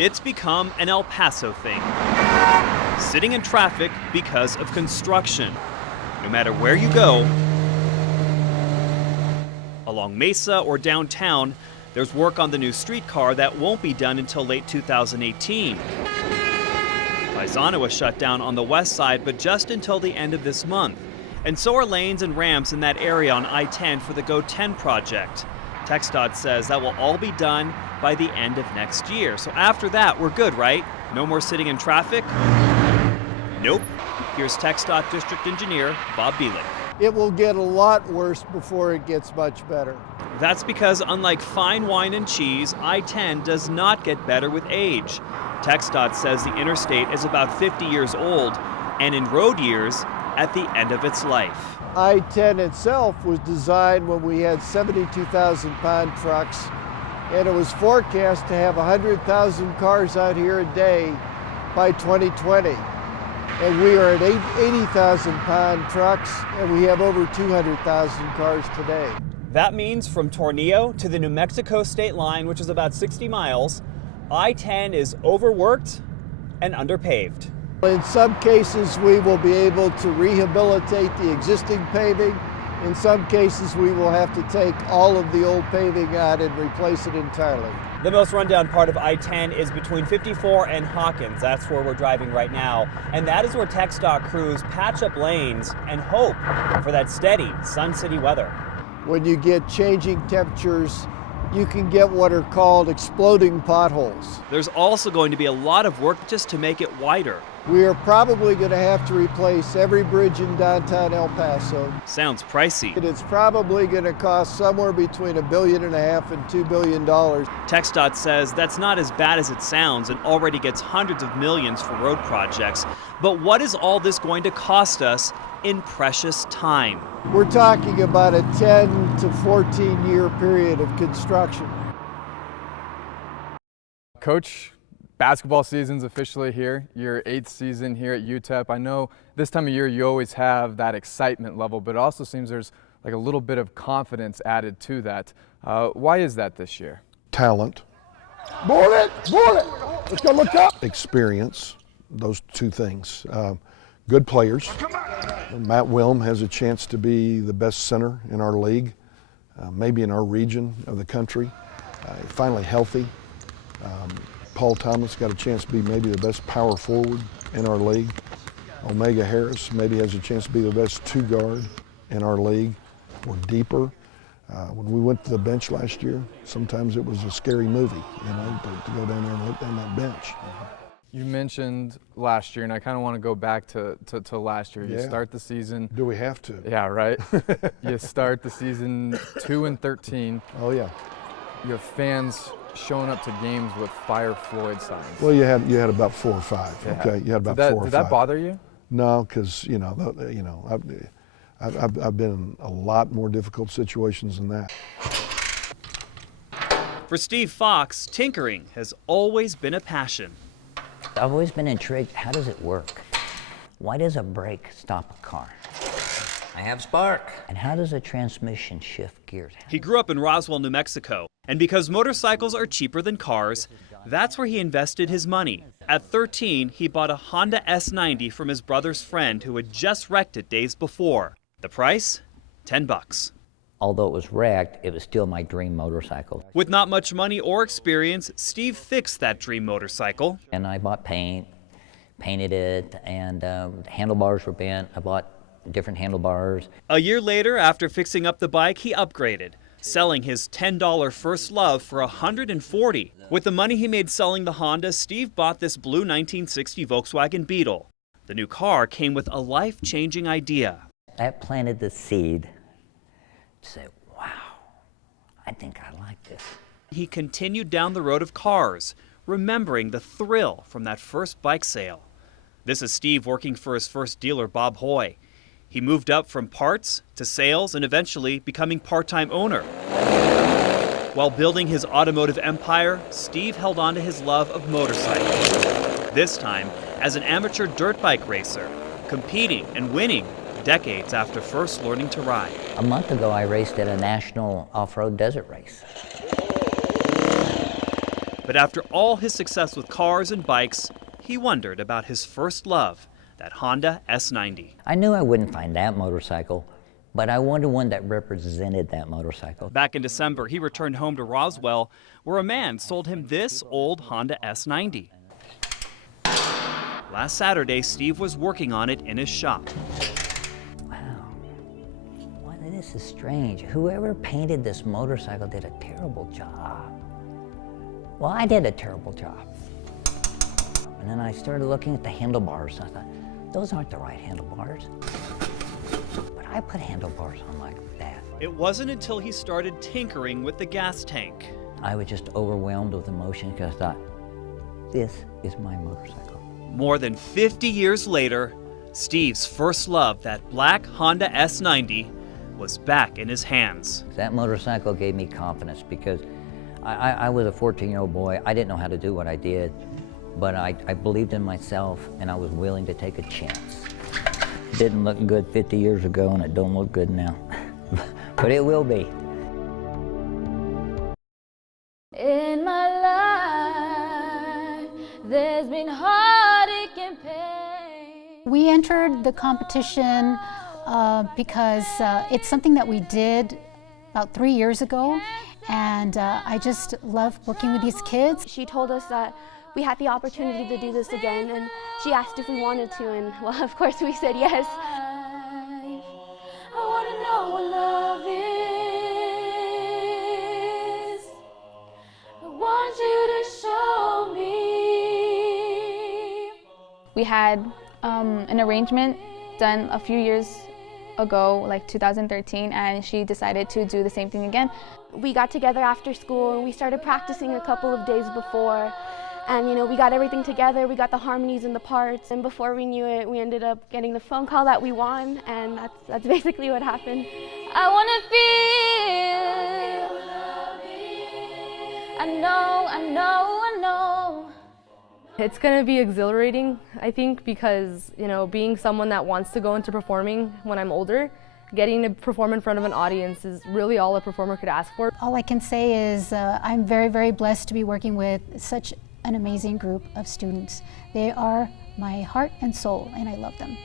It's become an El Paso thing. Sitting in traffic because of construction. No matter where you go, along Mesa or downtown, there's work on the new streetcar that won't be done until late 2018. Paisano was shut down on the west side, but just until the end of this month. And so are lanes and ramps in that area on I-10 for the Go 10 project. TxDOT says that will all be done by the end of next year. So after that, we're good, right? No more sitting in traffic? Nope. Here's TxDOT District Engineer Bob Bielik. It will get a lot worse before it gets much better. That's because unlike fine wine and cheese, I-10 does not get better with age. TxDOT says the interstate is about 50 years old and in road years at the end of its life. I-10 itself was designed when we had 72,000-pound trucks, and it was forecast to have 100,000 cars out here a day by 2020. And we are at 80,000-pound trucks, and we have over 200,000 cars today. That means from Tornillo to the New Mexico state line, which is about 60 miles, I-10 is overworked and underpaved. In some cases, we will be able to rehabilitate the existing paving. In some cases, we will have to take all of the old paving out and replace it entirely. The most rundown part of I-10 is between 54 and Hawkins. That's where we're driving right now. And that is where TxDOT crews patch up lanes and hope for that steady Sun City weather. When you get changing temperatures, you can get what are called exploding potholes. There's also going to be a lot of work just to make it wider. We are probably going to have to replace every bridge in downtown El Paso. Sounds pricey. It's probably going to cost somewhere between $1.5 billion and $2 billion. TxDOT says that's not as bad as it sounds and already gets hundreds of millions for road projects. But what is all this going to cost us in precious time? We're talking about a 10 to 14 year period of construction. Coach, basketball season's officially here, your 8th season here at UTEP. I know this time of year you always have that excitement level, but it also seems there's like a little bit of confidence added to that. Why is that this year? Talent. Board it! Let's go look up. Experience, those two things. Good players. Matt Wilm has a chance to be the best center in our league, maybe in our region of the country. Finally healthy. Paul Thomas got a chance to be maybe the best power forward in our league. Omega Harris maybe has a chance to be the best two guard in our league or deeper. When we went to the bench last year, sometimes it was a scary movie, you know, to go down there and look down that bench. You mentioned last year, and I kind of want to go back to last year. Yeah. You start the season. Do we have to? Yeah, right. You start the season 2-13. Oh yeah. You have fans showing up to games with Fire Floyd signs. Well, you had about 4 or 5. Yeah. Okay, you had about 4 or 5. Did that bother you? No, because I've been in a lot more difficult situations than that. For Steve Fox, tinkering has always been a passion. I've always been intrigued, how does it work? Why does a brake stop a car? I have spark. And how does a transmission shift gears? He grew up in Roswell, New Mexico, and because motorcycles are cheaper than cars, that's where he invested his money. At 13, he bought a Honda S90 from his brother's friend who had just wrecked it days before. The price? $10. Although it was wrecked, it was still my dream motorcycle. With not much money or experience, Steve fixed that dream motorcycle. And I bought paint, painted it, and handlebars were bent. I bought different handlebars. A year later, after fixing up the bike, he upgraded, selling his $10 First Love for $140. With the money he made selling the Honda, Steve bought this blue 1960 Volkswagen Beetle. The new car came with a life-changing idea. That planted the seed to say, wow, I think I like this. He continued down the road of cars, remembering the thrill from that first bike sale. This is Steve working for his first dealer, Bob Hoy. He moved up from parts to sales and eventually becoming part-time owner. While building his automotive empire, Steve held on to his love of motorcycles. This time as an amateur dirt bike racer, competing and winning decades after first learning to ride. A month ago, I raced at a national off-road desert race. But after all his success with cars and bikes, he wondered about his first love, that Honda S90. I knew I wouldn't find that motorcycle, but I wanted one that represented that motorcycle. Back in December, he returned home to Roswell, where a man sold him this old Honda S90. Last Saturday, Steve was working on it in his shop. Wow. Well, this is strange. Whoever painted this motorcycle did a terrible job. Well, I did a terrible job. And then I started looking at the handlebars, and I thought, those aren't the right handlebars. But I put handlebars on like that. It wasn't until he started tinkering with the gas tank. I was just overwhelmed with emotion because I thought, this is my motorcycle. More than 50 years later, Steve's first love, that black Honda S90, was back in his hands. That motorcycle gave me confidence because I was a 14-year-old boy. I didn't know how to do what I did, but I believed in myself and I was willing to take a chance. It didn't look good 50 years ago and it don't look good now, but it will be. In my life, there's been heartache and pain. We entered the competition because it's something that we did about 3 years ago, and I just love working with these kids. She told us that we had the opportunity to do this again, and she asked if we wanted to, and well, of course we said yes. I want to know what love is. I want you to show me. We had an arrangement done a few years ago, like 2013, and she decided to do the same thing again. We got together after school and we started practicing a couple of days before, and you know, we got everything together, we got the harmonies and the parts, and before we knew it, we ended up getting the phone call that we won, and that's basically what happened. I want to feel, I know, I know, I know. It's going to be exhilarating, I think, because, you know, being someone that wants to go into performing when I'm older, getting to perform in front of an audience is really all a performer could ask for. All I can say is I'm very, very blessed to be working with such an amazing group of students. They are my heart and soul, and I love them.